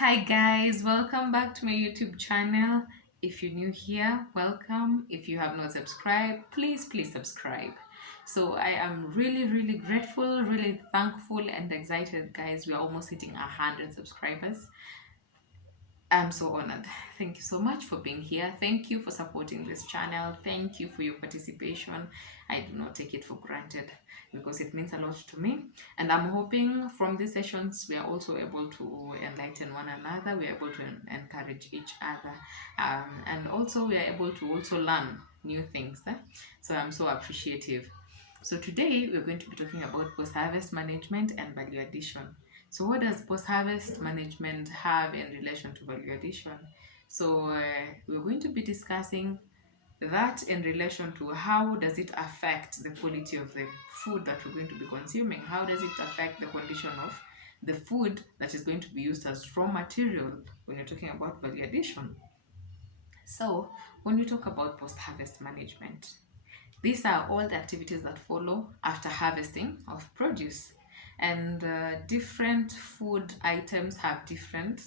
Hi guys, welcome back to my YouTube channel. If you're new here, welcome. If you have not subscribed, please subscribe. So I am really grateful, really thankful and excited guys. We are almost hitting 100 subscribers. I'm so honored. Thank you so much for being here. Thank you for supporting this channel. Thank you for your participation. I do not take it for granted because it means a lot to me. And I'm hoping from these sessions we are also able to enlighten one another. We are able to encourage each other. And also we are able to also learn new things. So I'm so appreciative. So today we're going to be talking about post-harvest management and value addition. So what does post-harvest management have in relation to value addition? So we're going to be discussing that in relation to how does it affect the quality of the food that we're going to be consuming? How does it affect the condition of the food that is going to be used as raw material when you're talking about value addition? So when we talk about post-harvest management, these are all the activities that follow after harvesting of produce. And different food items have different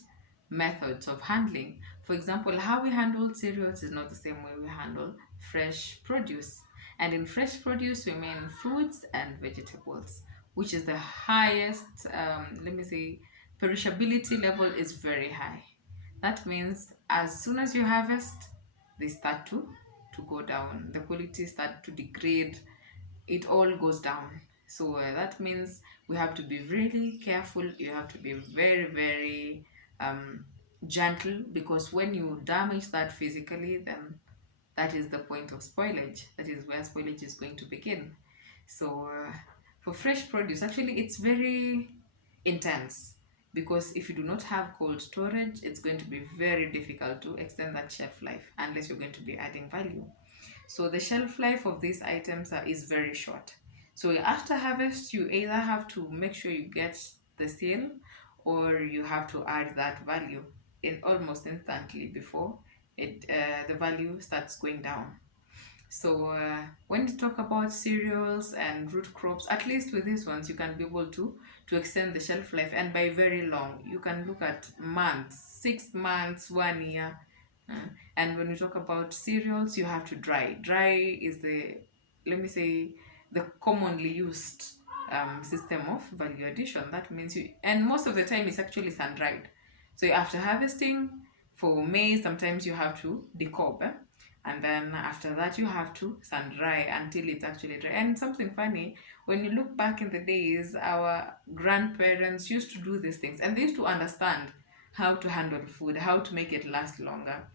methods of handling. For example, how we handle cereals is not the same way we handle fresh produce. And in fresh produce, we mean fruits and vegetables, which is the highest, perishability level is very high. That means as soon as you harvest, they start to go down. The quality start to degrade. It all goes down. So that means we have to be really careful. You have to be very um, gentle, because when you damage that physically, then that is the point of spoilage. That is where spoilage is going to begin. So for fresh produce, actually, it's very intense, because if you do not have cold storage, it's going to be very difficult to extend that shelf life unless you're going to be adding value. So the shelf life of these items is very short. So after harvest, you either have to make sure you get the sale, or you have to add that value in almost instantly before the value starts going down. So when you talk about cereals and root crops, at least with these ones, you can be able to extend the shelf life, and by very long, you can look at months, 6 months, 1 year. Uh, and when you talk about cereals, you have to dry. Dry is the, let me say, the commonly used system of value addition. That means you, and most of the time it's actually sun dried. So after harvesting for maize, sometimes you have to decob. And then after that you have to sun dry until it's actually dry. And something funny, when you look back in the days, our grandparents used to do these things, and they used to understand how to handle food, how to make it last longer.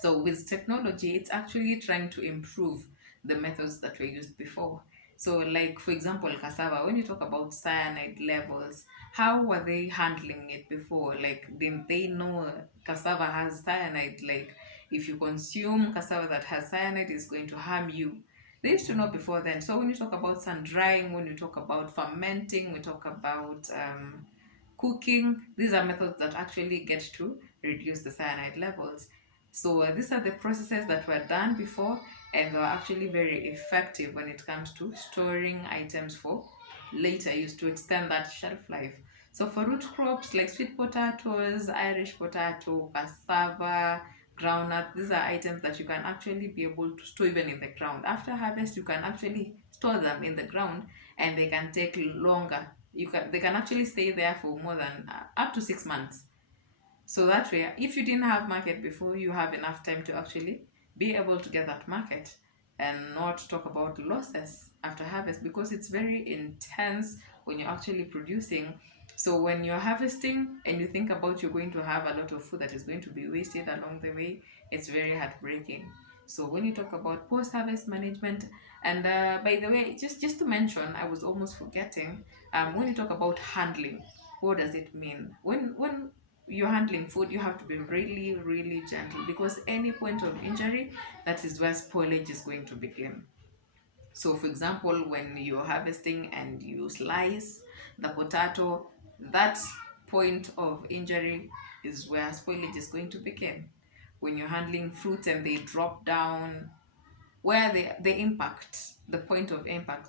So with technology, it's actually trying to improve the methods that were used before. So like, for example, cassava, when you talk about cyanide levels, how were they handling it before? Like, didn't they know cassava has cyanide? Like, if you consume cassava that has cyanide, it's going to harm you. They used to know before then. So when you talk about sun drying, when you talk about fermenting, we talk about cooking, these are methods that actually get to reduce the cyanide levels. So these are the processes that were done before, and are actually very effective when it comes to storing items for later use to extend that shelf life. So for root crops like sweet potatoes, Irish potato, cassava, groundnut, these are items that you can actually be able to store even in the ground. After harvest, you can actually store them in the ground, and they can take longer. They can actually stay there for more than up to 6 months. So that way, if you didn't have market before, you have enough time to actually be able to get that market and not talk about losses after harvest, because it's very intense when you're actually producing. So when you're harvesting and you think about you're going to have a lot of food that is going to be wasted along the way, it's very heartbreaking. So when you talk about post-harvest management, and by the way, just to mention, I was almost forgetting. When you talk about handling, what does it mean? When you're handling food, you have to be really gentle, because any point of injury, that is where spoilage is going to begin. So for example, when you're harvesting and you slice the potato, that point of injury is where spoilage is going to begin. When you're handling fruits and they drop down, where the impact, the point of impact,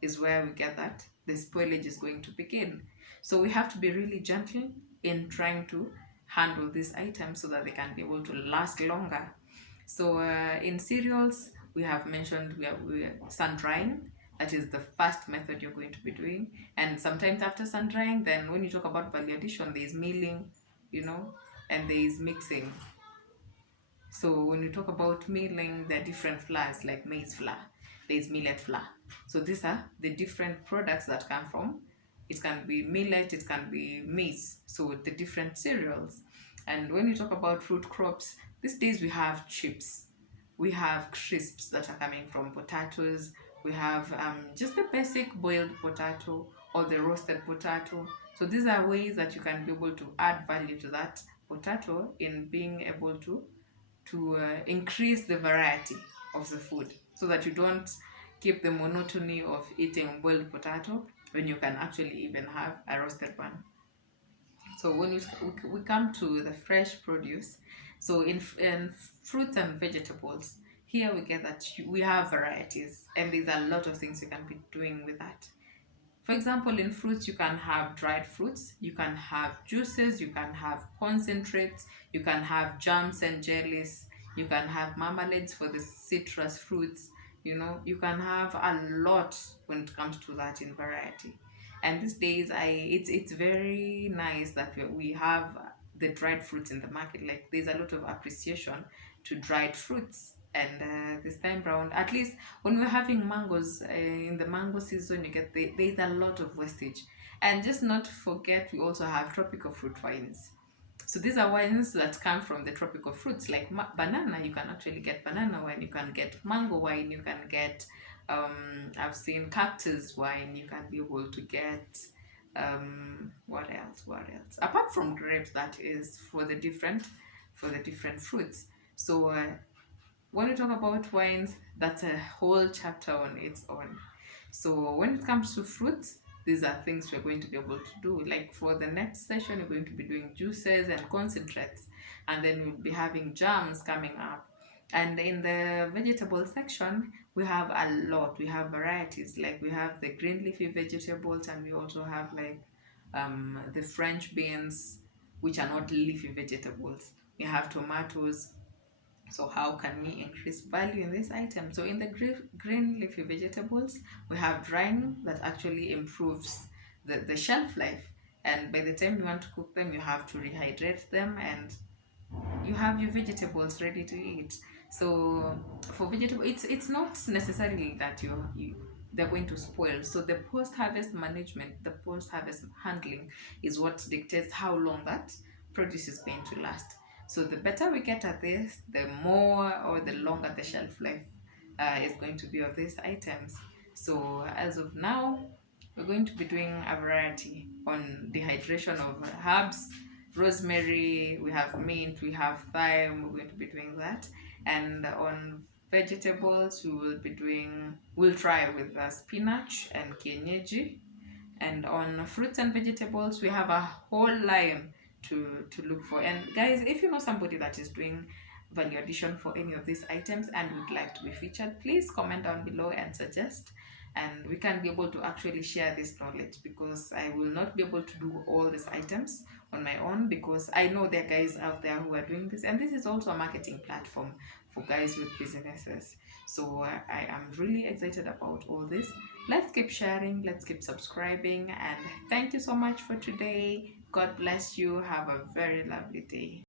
is where we get that the spoilage is going to begin. So we have to be really gentle in trying to handle these items so that they can be able to last longer. So in cereals, we have mentioned we are sun drying. That is the first method you're going to be doing. And sometimes after sun drying, then when you talk about value addition, there is milling, and there is mixing. So when you talk about milling, there are different flours like maize flour, there is millet flour. So these are the different products that come from. It can be millet, it can be maize. So the different cereals. And when you talk about fruit crops, these days we have chips, we have crisps that are coming from potatoes. We have just the basic boiled potato or the roasted potato. So these are ways that you can be able to add value to that potato in being able to increase the variety of the food, so that you don't keep the monotony of eating boiled potato when you can actually even have a roasted one. So when we come to the fresh produce, so in fruits and vegetables, here we get that we have varieties, and there's a lot of things you can be doing with that. For example, in fruits, you can have dried fruits, you can have juices, you can have concentrates, you can have jams and jellies, you can have marmalades for the citrus fruits. You can have a lot when it comes to that in variety. And these days, it's very nice that we have the dried fruits in the market. Like, there's a lot of appreciation to dried fruits. And this time around, at least when we're having mangoes, in the mango season, you get there's a lot of wastage. And just not to forget, we also have tropical fruit wines. So these are wines that come from the tropical fruits, like banana. You can actually get banana wine, you can get mango wine, you can get I've seen cactus wine, you can be able to get what else apart from grapes, that is for the different fruits. So when we talk about wines, that's a whole chapter on its own. So when it comes to fruits, these are things we're going to be able to do. Like, for the next session, we're going to be doing juices and concentrates, and then we'll be having jams coming up. And in the vegetable section, we have a lot. We have varieties. Like, we have the green leafy vegetables, and we also have like the French beans, which are not leafy vegetables. We have tomatoes. So how can we increase value in this item? So in the green leafy vegetables, we have drying that actually improves the shelf life. And by the time you want to cook them, you have to rehydrate them, and you have your vegetables ready to eat. So for vegetable, it's not necessarily that they're going to spoil. So the post-harvest management, the post-harvest handling is what dictates how long that produce is going to last. So the better we get at this, the more or the longer the shelf life is going to be of these items. So as of now, we're going to be doing a variety on dehydration of herbs, rosemary, we have mint, we have thyme, we're going to be doing that. And on vegetables, we'll try with spinach and kienyeji. And on fruits and vegetables, we have a whole line to look for. And guys, if you know somebody that is doing value addition for any of these items and would like to be featured, please comment down below and suggest, and we can be able to actually share this knowledge, because I will not be able to do all these items on my own, because I know there are guys out there who are doing this, and this is also a marketing platform for guys with businesses. So I am really excited about all this. Let's keep sharing, let's keep subscribing, and thank you so much for today. God bless you. Have a very lovely day.